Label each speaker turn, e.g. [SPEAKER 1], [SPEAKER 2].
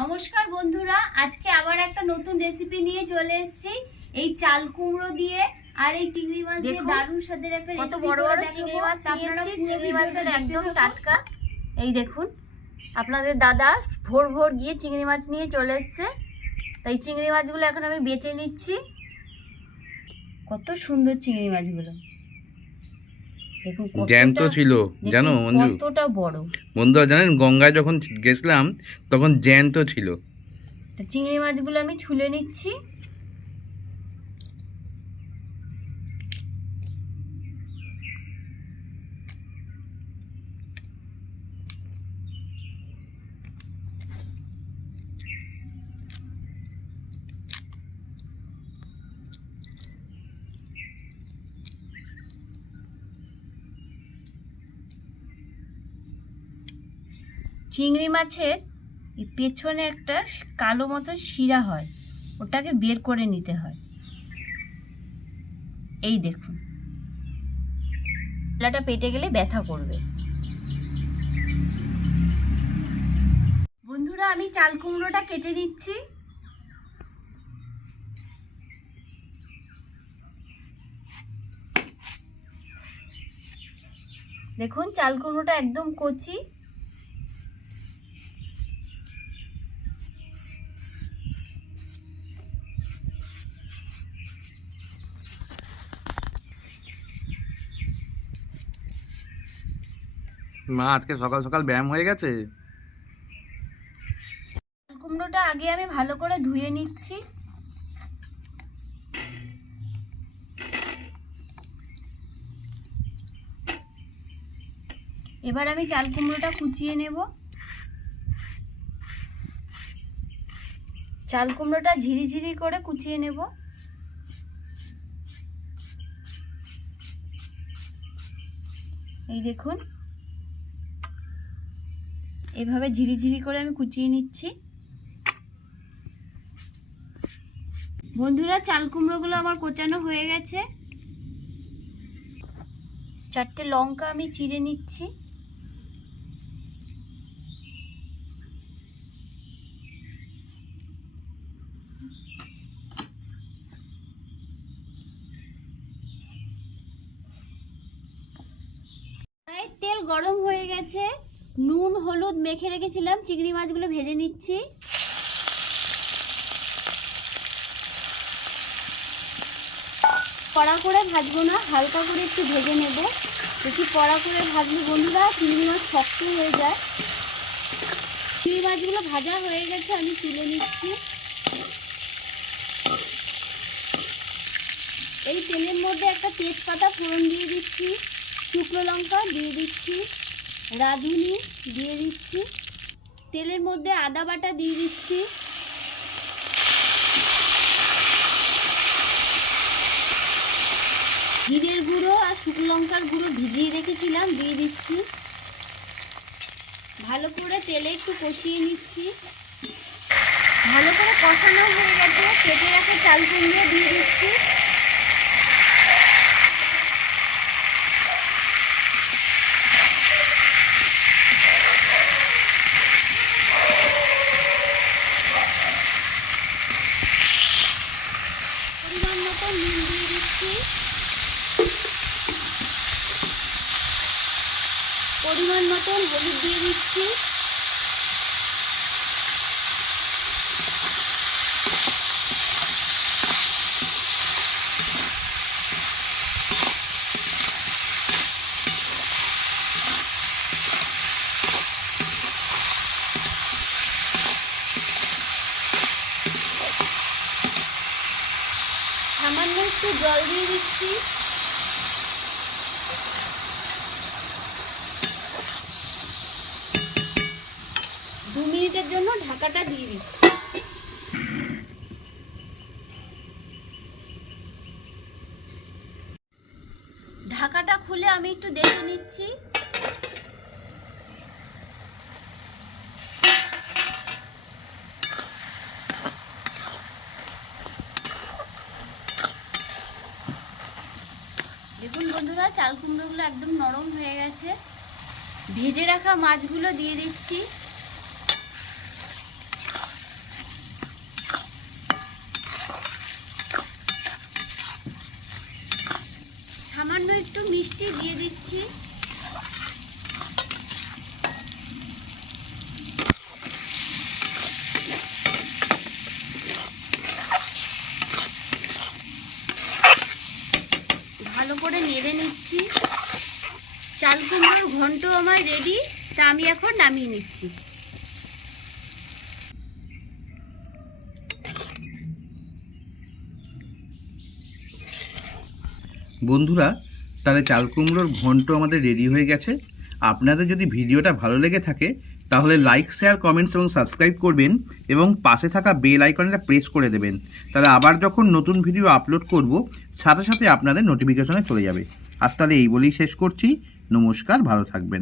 [SPEAKER 1] নমস্কার বন্ধুরা আজকে আবার একটা নতুন রেসিপি নিয়ে চলে এসেছি। এই চাল কুমড়ো দিয়ে আর এই চিংড়ি মাছ দিয়ে দারুণ স্বাদের একটা
[SPEAKER 2] কত বড় বড় চিংড়ি মাছ নিয়ে এসেছি। চিংড়ি মাছগুলো একদম টাটকা। এই দেখুন আপনাদের দাদা ভোর ভোর গিয়ে চিংড়ি মাছ নিয়ে চলে এসছে। তাই চিংড়ি মাছগুলো এখন আমি বেছে নিচ্ছি। কত সুন্দর চিংড়ি মাছগুলো। দেখুন
[SPEAKER 3] জ্যান্ত ছিল জানো মঞ্জু
[SPEAKER 2] কতটা বড়।
[SPEAKER 3] বন্ধুরা জানেন গঙ্গায় যখন গেছিলাম তখন জ্যান্ত ছিল।
[SPEAKER 2] চিংড়ি মাছগুলো আমি ছুলে নিচ্ছি। চিংড়ি মাছের এই পেছনে একটা কালো মতো শিরা হয় ওটাকে বের করে নিতে হয়। এই দেখুন। শিরাটা পেটে গেলে ব্যথা করবে।
[SPEAKER 1] বন্ধুরা আমি চাল কুমড়োটা কেটে নিচ্ছি।
[SPEAKER 2] দেখুন চাল কুমড়োটা একদম কচি।
[SPEAKER 3] মা, আজকে সকাল সকাল ব্যায়াম হয়ে গেছে?
[SPEAKER 2] কুমড়োটা আগে আমি ভালো করে ধুয়ে নিচ্ছি। এবার আমি চাল কুমড়োটা কুচিয়ে নেব। চাল কুমড়োটা ঝিরিঝিরি করে কুচিয়ে নেব। এই দেখুন এভাবে ঝিরিঝিরি করে আমি কুচিয়ে নিচ্ছি। বন্ধুরা, চাল কুমড়োগুলো আমার কোচানো হয়ে গেছে। চারটে লঙ্কা আমি চিড়ে নিচ্ছি।
[SPEAKER 1] তেল গরম হয়ে গেছে। নুন, হলুদ মেখে রেখেছিলাম, চিংড়ি মাছগুলো ভেজে নিচ্ছি। কড়া করে ভাজবো না, হালকা করে একটু ভেজে নেব। বেশি কড়া করে ভাজলে, বন্ধুরা, চিংড়ি মাছ শক্ত হয়ে যায়। চিংড়ি মাছগুলো ভাজা হয়ে গেছে, আমি তুলে নিচ্ছি। এই তেলের মধ্যে একটা তেজপাতা ফোড়ন দিয়ে দিচ্ছি, শুকনো লঙ্কা দিয়ে দিচ্ছি। রাঁধুনি দিয়ে দিচ্ছি। তেলের মধ্যে আদা বাটা দিয়ে দিচ্ছি। জিরের গুঁড়ো আর শুকনো লঙ্কার গুঁড়ো ভিজিয়ে রেখেছিলাম, দিয়ে দিচ্ছি। ভালো করে তেলে একটু কষিয়ে নিচ্ছি। ভালো করে কষানো হয়ে গেছে। কেটে রাখা চাল কুমড়ো দিয়ে দিচ্ছি পরিমাণ মতো নুন দিয়ে দিচ্ছি পরিমাণ মতন হলুদ দিয়ে দিচ্ছি। সামান্য একটু জল দিয়ে দিচ্ছি। দু মিনিটের জন্য ঢাকাটা দিয়ে দিচ্ছি ঢাকাটা খুলে আমি একটু দেখে নিচ্ছি। দেখুন বন্ধুরা, চাল কুমড়োগুলো একদম নরম হয়ে গেছে। ভেজে রাখা মাছগুলো দিয়ে দিচ্ছি। নিয়েছি দিয়ে দিচ্ছি। ভালো করে নেড়ে নিচ্ছি।
[SPEAKER 2] চাল কুমড়োর ঘন্ট আমার রেডি তা আমি এখন নামিয়ে নিচ্ছি।
[SPEAKER 3] বন্ধুরা তাহলে চাল কুমড়োর ঘন্ট আমাদের রেডি হয়ে গেছে। আপনাদের যদি ভিডিওটা ভালো লেগে থাকে, তাহলে লাইক শেয়ার কমেন্টস এবং সাবস্ক্রাইব করবেন এবং পাশে থাকা বেল আইকনটা প্রেস করে দেবেন। তাহলে আবার যখন নতুন ভিডিও আপলোড করব, সাথে সাথে আপনাদের নোটিফিকেশনে চলে যাবে। আজ তাহলে এই বলেই শেষ করছি। নমস্কার, ভালো থাকবেন।